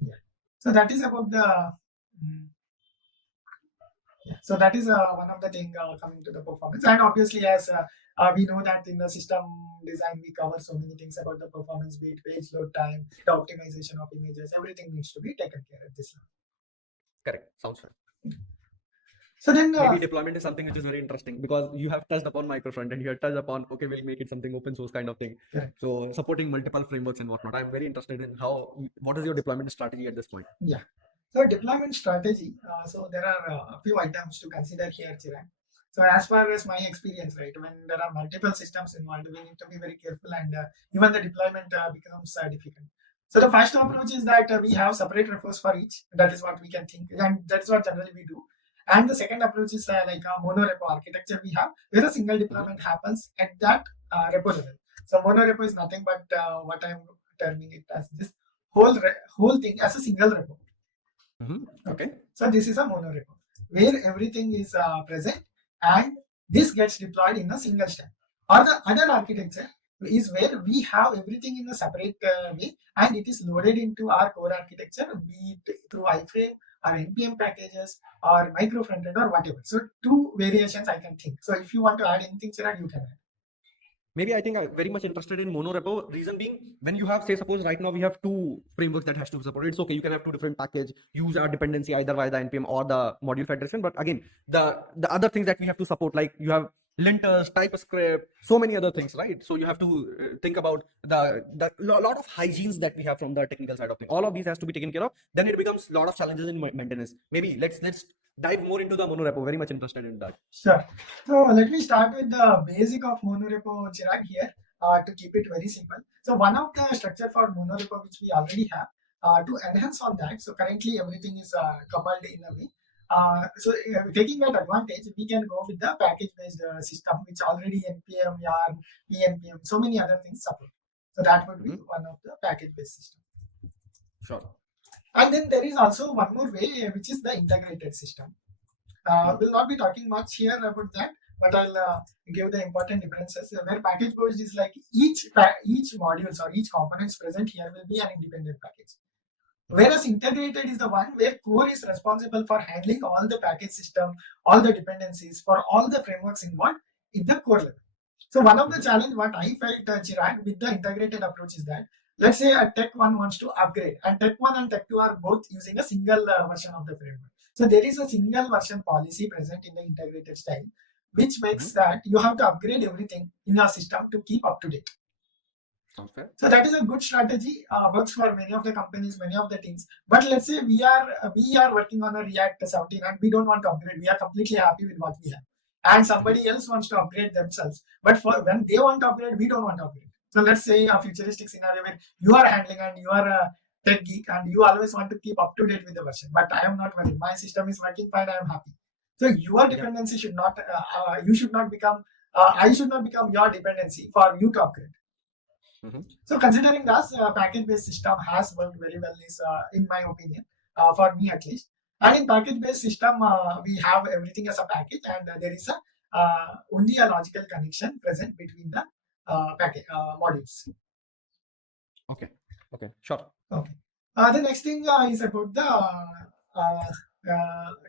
Yeah. So that is about the. mm, Yeah. So that is one of the thing coming to the performance, and obviously as we know that in the system design we cover so many things about the performance, be it page load time, the optimization of images, everything needs to be taken care at this level. Correct. Sounds fair. So then, Maybe deployment is something which is very interesting because you have touched upon microfront and you have touched upon, okay, we'll make it something open source kind of thing. correct. So supporting multiple frameworks and whatnot. I'm very interested in what is your deployment strategy at this point? Yeah. So deployment strategy. So there are a few items to consider here, Chirag. So as far as my experience, right, when there are multiple systems involved, we need to be very careful, and even the deployment becomes difficult. So the first Mhm. approach is that we have separate repos for each. That is what we can think, and that's what generally we do. And the second approach is like a monorepo architecture we have, where a single deployment happens at that repo level. So monorepo is nothing but what I'm terming it as this whole thing as a single repo. Okay. So this is a monorepo where everything is present and this gets deployed in a single step. Or the other architecture is where we have everything in a separate way and it is loaded into our core architecture, be it through iframe or npm packages or micro frontend or whatever. So two variations I can think. So if you want to add anything, Chirag, you can add. Maybe I think I'm very much interested in monorepo. Reason being, when you have, say, suppose right now we have two frameworks that has to be supported. It's okay. You can have two different package, use our dependency either via the npm or the module federation. But again, the other things that we have to support, like you have linters, TypeScript, so many other things, right? So you have to think about the lot of hygienes that we have from the technical side of things. All of these has to be taken care of. Then it becomes a lot of challenges in maintenance. Maybe let's dive more into the monorepo. Very much interested in that. Sure. So let me start with the basic of monorepo, Chirag, here to keep it very simple. So one of the structure for monorepo which we already have to enhance on that. So currently everything is coupled in a way. Taking that advantage, we can go with the package-based system, which already npm, yarn, pnpm, so many other things support. So that would be one of the package-based system. Sure. And then there is also one more way, which is the integrated system. We'll not be talking much here about that, but I'll give the important differences. Where package based is like each modules or each components present here will be an independent package. Whereas integrated is the one where core is responsible for handling all the package system, all the dependencies for all the frameworks involved in the core level. So one of the challenge what I felt, Chirag, with the integrated approach is that let's say a tech one wants to upgrade, and tech one and tech two are both using a single version of the framework. So there is a single version policy present in the integrated style, which makes that you have to upgrade everything in your system to keep up to date. Sounds fair. So that is a good strategy, works for many of the companies, many of the teams. But let's say we are working on a React 17 and we don't want to upgrade. We are completely happy with what we have, and somebody else wants to upgrade themselves. But for when they want to upgrade, we don't want to upgrade. So let's say a futuristic scenario where you are handling and you are a tech geek and you always want to keep up to date with the version. But I am not worried. My system is working fine. I am happy. So your dependency should not. You should not become. I should not become your dependency for you to upgrade. So considering that package-based system has worked very well, is in my opinion, for me at least. And in package-based system, we have everything as a package, and there is only a logical connection present between the package modules. Okay. Okay. Sure. Okay. The next thing is about the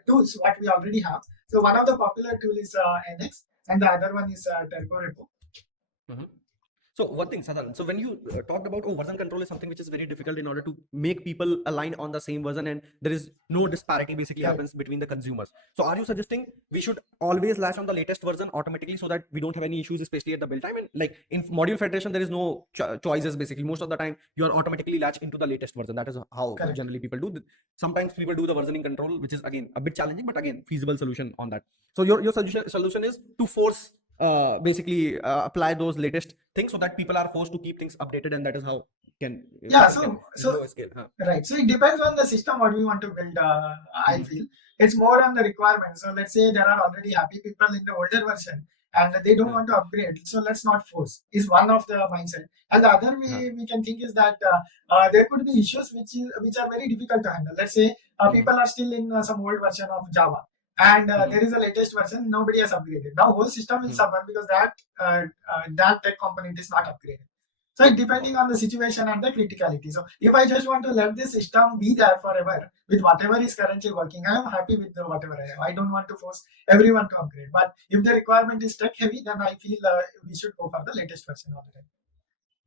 tools what we already have. So one of the popular tool is NX, and the other one is Turbo Repo. Mhm. So one thing, Sadanand, so when you talked about version control is something which is very difficult in order to make people align on the same version, and there is no disparity basically Correct. happens between the consumers. So are you suggesting we should always latch on the latest version automatically so that we don't have any issues, especially at the build time? And like in module federation, there is no choices basically. Most of the time, you are automatically latched into the latest version. That is how Correct. generally people do. Sometimes people do the versioning control, which is again a bit challenging, but again feasible solution on that. So your solution is to force basically apply those latest things so that people are forced to keep things updated, and that is how can Yeah, can so grow a scale. right. So it depends on the system what we want to build. I Mhm. feel it's more on the requirements. So let's say there are already happy people in the older version and they don't want to upgrade. So let's not force. Is one of the mindset. And the other way we can think is that there could be issues which are very difficult to handle. Let's say people are still in some old version of Java. And there is a latest version, nobody has upgraded. Now whole system will suffer because that tech component is not upgraded. So depending on the situation and the criticality. So if I just want to let this system be there forever with whatever is currently working, I am happy with whatever I have. I don't want to force everyone to upgrade. But if the requirement is tech heavy, then I feel we should go for the latest version all the time.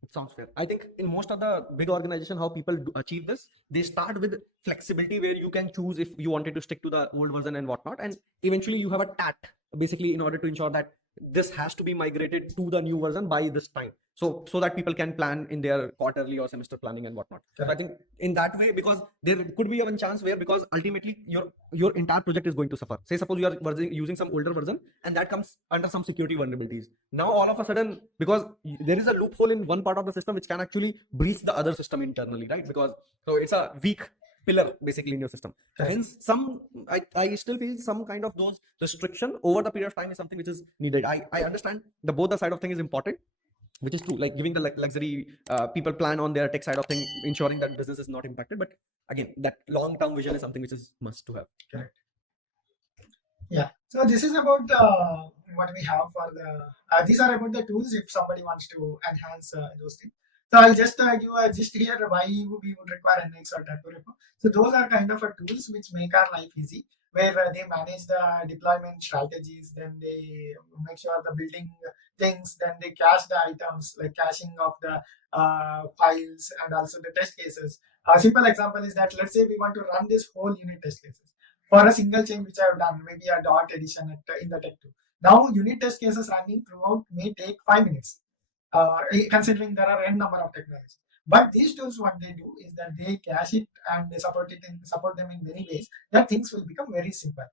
It sounds fair. I think in most of the big organization, how people achieve this, they start with flexibility where you can choose if you wanted to stick to the old version and whatnot, and eventually you have a TAT basically in order to ensure that this has to be migrated to the new version by this time. So that people can plan in their quarterly or semester planning and whatnot. So I think in that way, because there could be one chance where because ultimately your entire project is going to suffer. Say suppose you are using some older version and that comes under some security vulnerabilities. Now all of a sudden, because there is a loophole in one part of the system which can actually breach the other system internally, right? Because so it's a weak pillar basically in your system. So hence I still feel some kind of those restriction over the period of time is something which is needed. I understand the both the side of thing is important, which is true, like giving the luxury people plan on their tech side of thing, ensuring that business is not impacted, but again that long term vision is something which is must to have. Correct. Yeah. So this is about what we have for the. These are about the tools if somebody wants to enhance those things. So I'll just give a gist here why we would require NX or Turbo Repo. So those are kind of tools which make our life easy, where they manage the deployment strategies, then they make sure the building things, then they cache the items like caching of the files and also the test cases. A simple example is that let's say we want to run this whole unit test cases for a single change which I have done, maybe a dot addition in the tech tool. Now, unit test cases running throughout may take 5 minutes, considering there are n number of technologies. But these tools, what they do is that they cache it and they support them in many ways that things will become very simple.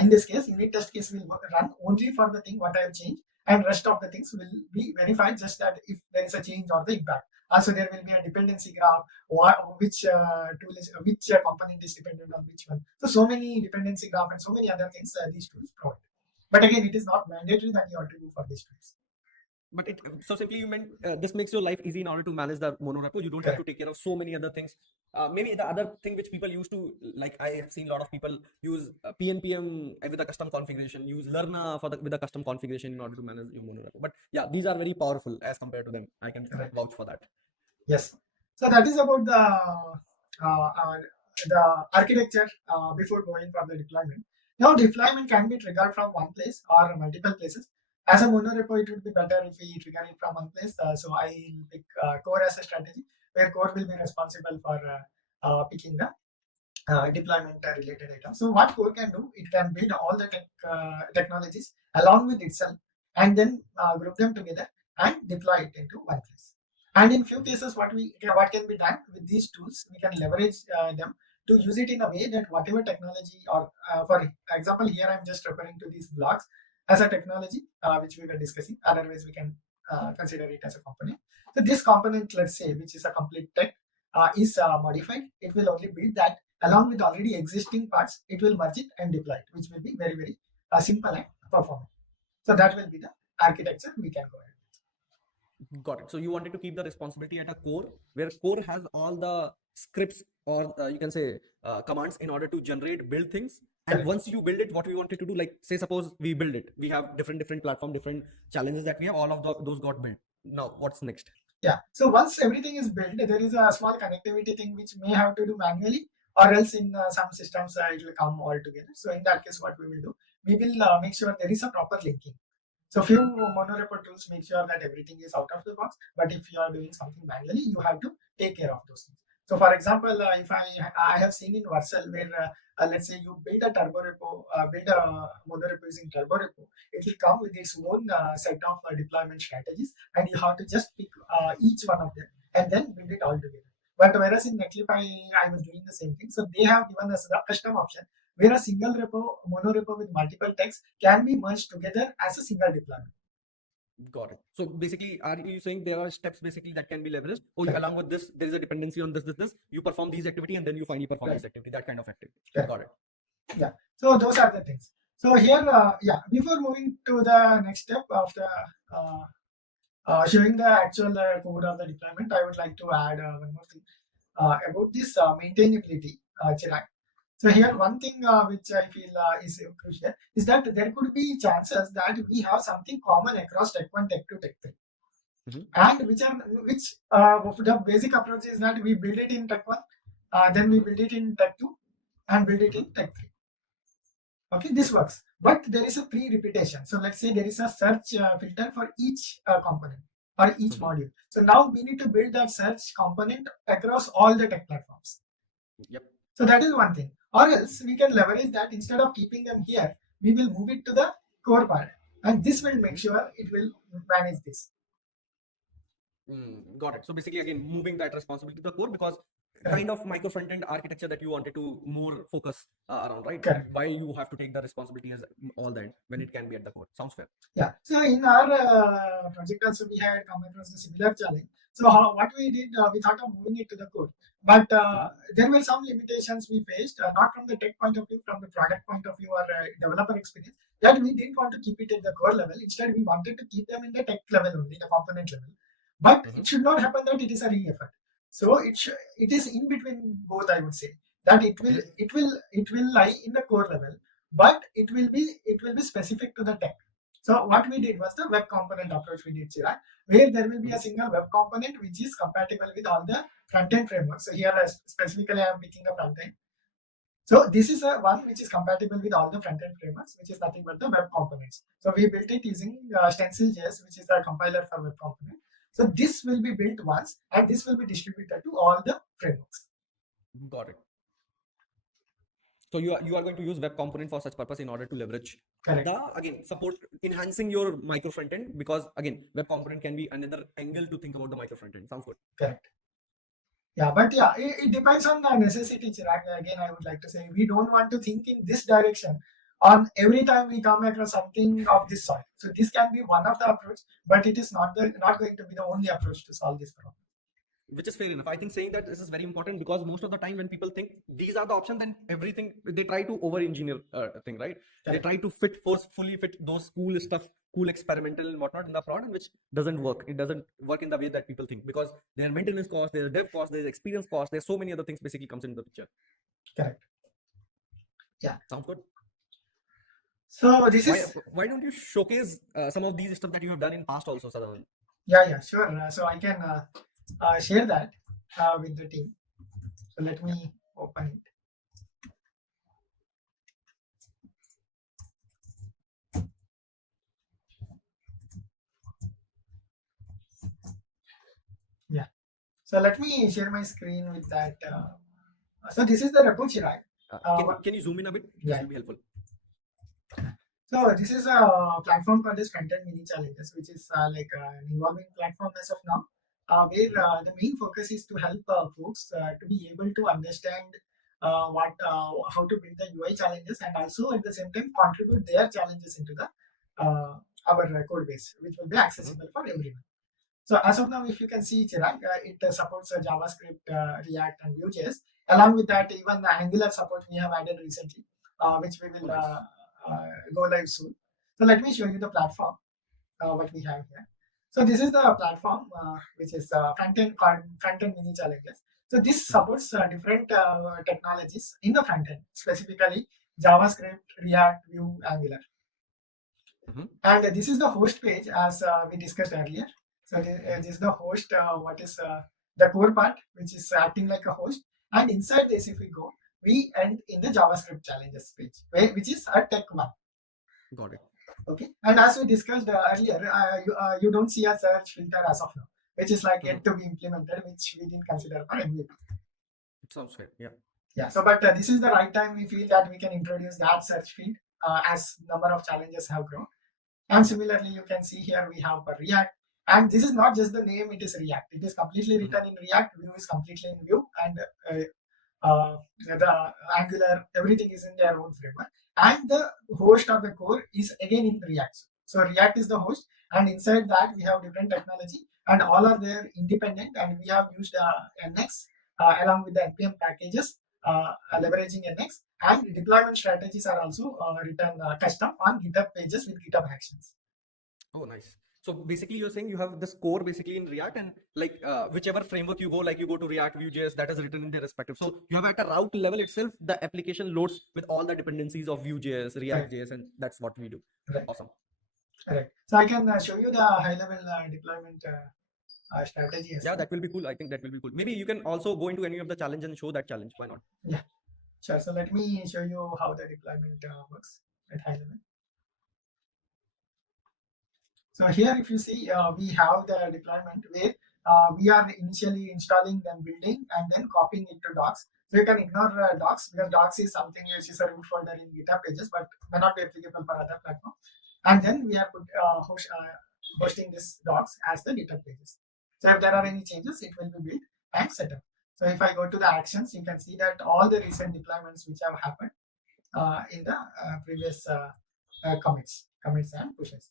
In this case, unit test case will run only for the thing what I have changed, and rest of the things will be verified just that if there is a change or the impact. Also, there will be a dependency graph, which tool is which component is dependent on which one. So many dependency graph and so many other things these tools provide. But again, it is not mandatory that you have to do for these tools. But it so simply you meant this makes your life easy in order to manage the mono repo. You don't have to take care of so many other things. Maybe the other thing which people used to, like I have seen a lot of people use PNPM with a custom configuration, use Lerna with a custom configuration in order to manage your mono repo. But yeah, these are very powerful as compared to them. I can vouch for that. Yes. So that is about the architecture before going for the deployment. Now deployment can be triggered from one place or multiple places. As a mono repo, it would be better if we trigger it from one place. So I pick core as a strategy where core will be responsible for picking the deployment related items. So what core can do, it can build all the technologies along with itself and then group them together and deploy it into one place. And in few cases, what can be done with these tools, we can leverage them to use it in a way that whatever technology or for example, here I'm just referring to these blocks as a technology which we were discussing. Otherwise, we can consider it as a component. So this component, let's say, which is a complete tech, is modified. It will only build that along with already existing parts. It will merge it and deploy it, which will be very, very simple and performant. So that will be the architecture we can go ahead. Got it. So you wanted to keep the responsibility at a core where core has all the scripts or you can say commands in order to build things. And Correct. once you build it, what we wanted to do, like say suppose we build it, we have different platform, different challenges that we have, all of those got built. Now what's next? Yeah. So once everything is built, there is a small connectivity thing which may have to do manually, or else in some systems it will come all together. So in that case, what we will do, we will make sure there is a proper linking. So few monorepo tools make sure that everything is out of the box. But if you are doing something manually, you have to take care of those things. So for example, if I have seen in Vercel where let's say you build a turbo repo, build a monorepo using turbo repo, it will come with its own set of deployment strategies, and you have to just pick each one of them and then build it all together. But whereas in Netlify, I was doing the same thing. So they have given us the custom option where a single repo, monorepo with multiple texts can be merged together as a single deployment. Got it. So basically, are you saying there are steps basically that can be leveraged? Oh, Correct. along with this, there is a dependency on this. You perform these activity and then you finally perform Correct. this activity. That kind of activity. Correct. Got it. Yeah. So those are the things. So here, before moving to the next step of the showing the actual code of the deployment, I would like to add one more thing about this maintainability, Chirag. So here, one thing which I feel is crucial is that there could be chances that we have something common across Tech 1, Tech 2, Tech 3. And the basic approach is that we build it in Tech 1, then we build it in Tech 2, and build it in Tech 3. Okay, this works, but there is a pre-repetition. So let's say there is a search filter for each component or each module. So now we need to build that search component across all the tech platforms. Yep. So that is one thing. Or else we can leverage that instead of keeping them here, we will move it to the core part, and this will make sure it will manage this. Got it. So basically, again, moving that responsibility to the core, because kind of micro front-end architecture that you wanted to more focus around, right? Correct. Why you have to take the responsibility as all that when it can be at the core. Sounds fair. Yeah. So in our project also we had come across a similar challenge. So what we did, we thought of moving it to the code, but there were some limitations we faced, not from the tech point of view, from the product point of view or developer experience, that we didn't want to keep it at the core level. Instead, we wanted to keep them in the tech level only, the component level. But it should not happen that it is a re-effort. So it is in between both. I would say that it will lie in the core level, but it will be specific to the tech. So what we did was the web component approach we did, Chirag, where there will be a single web component which is compatible with all the front-end frameworks. So here specifically I am picking a front-end. So this is a one which is compatible with all the front-end frameworks, which is nothing but the web components. So we built it using Stencil.js, which is the compiler for web component. So this will be built once, and this will be distributed to all the frameworks. Got it. So you are going to use web component for such purpose in order to leverage again support enhancing your micro front end, because again web component can be another angle to think about the micro front end. Sounds good. Correct. Yeah, but yeah, it depends on the necessity, Chirag. Again, I would like to say we don't want to think in this direction on every time we come across something of this sort. So this can be one of the approach, but it is not going to be the only approach to solve this problem. Which is fair enough. I think saying that this is very important, because most of the time when people think these are the options, then everything they try to over engineer thing, right? They try to forcefully fit those cool stuff, cool experimental and whatnot in the product, which doesn't work. It doesn't work in the way that people think, because there are maintenance costs, there's dev costs, there's experience costs, there's so many other things basically comes into the picture. Correct. Yeah. Sounds good. So this is why don't you showcase some of these stuff that you have done in past also, Sadanand? Yeah, sure. So I can share that with the team. So let me open it. Yeah. So let me share my screen with that. So this is the repo, Chirag. Can you zoom in a bit? Yeah. This will be helpful. So this is a platform called as Frontend Mini Challenges, which is like an evolving platform as of now, where the main focus is to help folks to be able to understand how to build the UI challenges, and also at the same time contribute their challenges into the our code base, which will be accessible for everyone. So as of now, if you can see, Chirag, it supports JavaScript, React, and Vue.js. Along with that, even Angular support we have added recently, which we will go live soon. So let me show you the platform, what we have here. So this is the platform, which is Frontend Mini Challenges. So this supports different technologies in the front end, specifically JavaScript, React, Vue, Angular. And this is the host page as we discussed earlier. So this is the host, what is the core part, which is acting like a host. And inside this, if we go, we end in the JavaScript challenges page, which is a tech one. Got it. Okay. And as we discussed earlier, you don't see a search filter as of now, which is like yet to be implemented, which we didn't consider for MVP. It sounds fair. Yeah. Yeah. So, but this is the right time we feel that we can introduce that search field as number of challenges have grown. And similarly, you can see here we have a React. And this is not just the name, it is React. It is completely written in React. Vue is completely in Vue. And the Angular, everything is in their own framework. And the host of the core is again in React. So React is the host. And inside that, we have different technology. And all are there independent. And we have used NX along with the NPM packages, leveraging NX. And deployment strategies are also written custom on GitHub pages with GitHub Actions. Oh, nice. So basically, you're saying you have this core basically in React, and like whichever framework you go, like you go to React, Vue.js, that is written in their respective. So you have at a route level itself, the application loads with all the dependencies of Vue.js, React.js, and that's what we do. Right. Awesome. Right. So I can show you the high-level deployment strategy. Yeah, that will be cool. I think that will be cool. Maybe you can also go into any of the challenge and show that challenge. Why not? Yeah. Sure. So let me show you how the deployment works at high level. So here, if you see, we have the deployment where we are initially installing, then building, and then copying it to docs. So you can ignore docs because docs is something which is a root folder in GitHub pages, but may not be applicable for other platforms. And then we are hosting this docs as the GitHub pages. So if there are any changes, it will be built and set up. So if I go to the actions, you can see that all the recent deployments which have happened in the previous commits and pushes.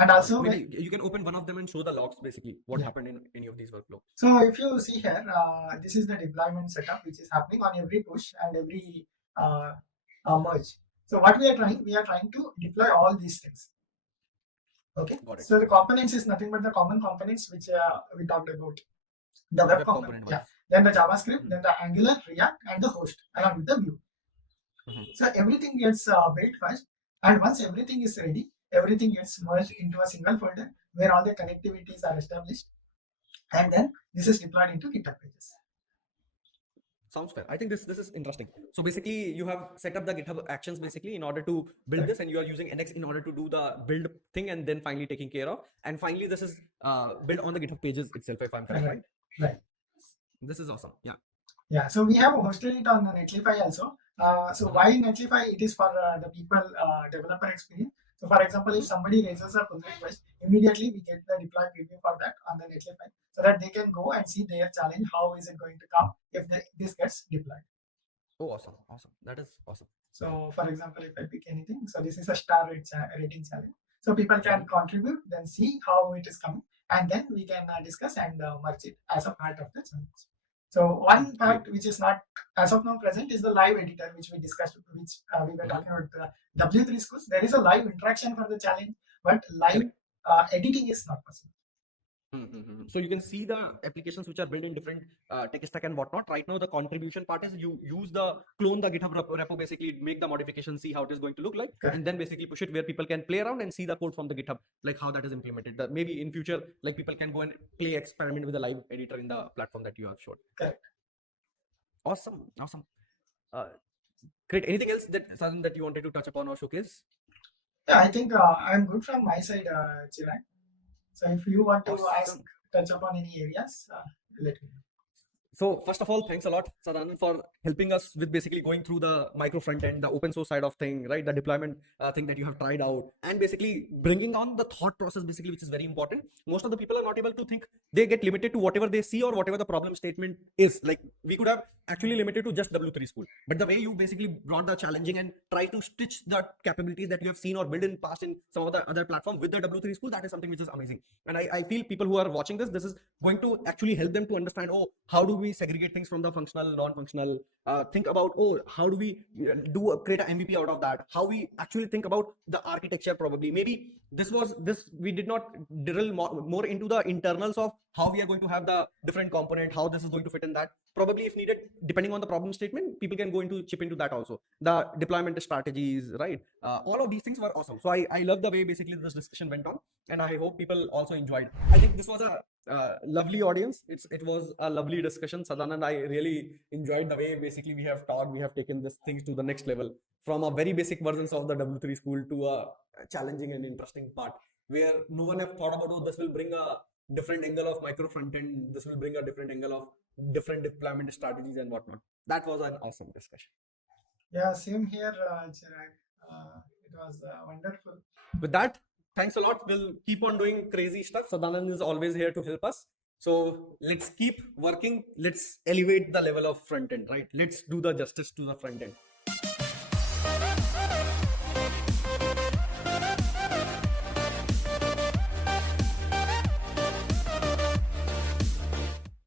And also, maybe you can open one of them and show the logs basically what happened in any of these workflows. So if you see here, this is the deployment setup which is happening on every push and every merge. So what we are trying to deploy all these things. Okay. So the components is nothing but the common components which we talked about. The web component, then the JavaScript, then the Angular, React, and the host along with the Vue. So everything gets built first, and once everything is ready, everything gets merged into a single folder where all the connectivities are established, and then this is deployed into GitHub pages. Sounds fair. I think this is interesting. So basically, you have set up the GitHub actions basically in order to build this, and you are using NX in order to do the build thing, and then finally taking care of. And finally, this is built on the GitHub pages itself, if I'm correct, right? Right. This is awesome. Yeah. Yeah. So we have hosted it on Netlify also. So why Netlify? It is for the people developer experience. So for example, if somebody raises a pull request, immediately we get the deploy preview for that on the Netlify, so that they can go and see their challenge. How is it going to come if this gets deployed? Oh, awesome. Awesome. That is awesome. So for example, if I pick anything, so this is a star rating challenge. So people can contribute, then see how it is coming, and then we can discuss and merge it as a part of the challenge. So one part which is not as of now present is the live editor, which we discussed, which we were talking about the W3Schools. There is a live interaction for the challenge, but live editing is not possible. So you can see the applications which are built in different tech stack and whatnot. Right now, the contribution part is you use clone the GitHub repo, basically make the modification, see how it is going to look like, and then basically push it where people can play around and see the code from the GitHub, like how that is implemented. Maybe in future, like people can go and play, experiment with the live editor in the platform that you have showed. Correct. Awesome. Great. Anything else that you wanted to touch upon or showcase? Yeah, I think I'm good from my side, Chirag. So if you want to touch upon any areas, let me know. So first of all, thanks a lot, Sadanand, for helping us with basically going through the micro front end, the open source side of thing, right? The deployment thing that you have tried out, and basically bringing on the thought process, basically, which is very important. Most of the people are not able to think. They get limited to whatever they see or whatever the problem statement is. Like we could have actually limited to just W3School, but the way you basically brought the challenging and try to stitch the capabilities that you have seen or built in past in some of the other platform with the W3School, that is something which is amazing. And I feel people who are watching this is going to actually help them to understand, oh, how do we we segregate things from the functional, non-functional, think about, how do we create an MVP out of that, how we actually think about the architecture. Probably maybe we did not drill more into the internals of how we are going to have the different component, how this is going to fit in that. Probably if needed, depending on the problem statement, people can go into chip into that also, the deployment strategies, right? All of these things were awesome. So I love the way basically this discussion went on, and I hope people also enjoyed. I think this was a lovely audience. It was a lovely discussion. Sadanand, I really enjoyed the way basically we have talked, we have taken this things to the next level, from a very basic versions of the W3 school to a challenging and interesting part where no one have thought about, this will bring a different angle of micro front end, this will bring a different angle of different deployment strategies and whatnot. That was an awesome discussion. Yeah, same here, Chirag. It was wonderful. With that, thanks a lot. We'll keep on doing crazy stuff. Sadanand is always here to help us. So let's keep working. Let's elevate the level of front end, right? Let's do the justice to the front end.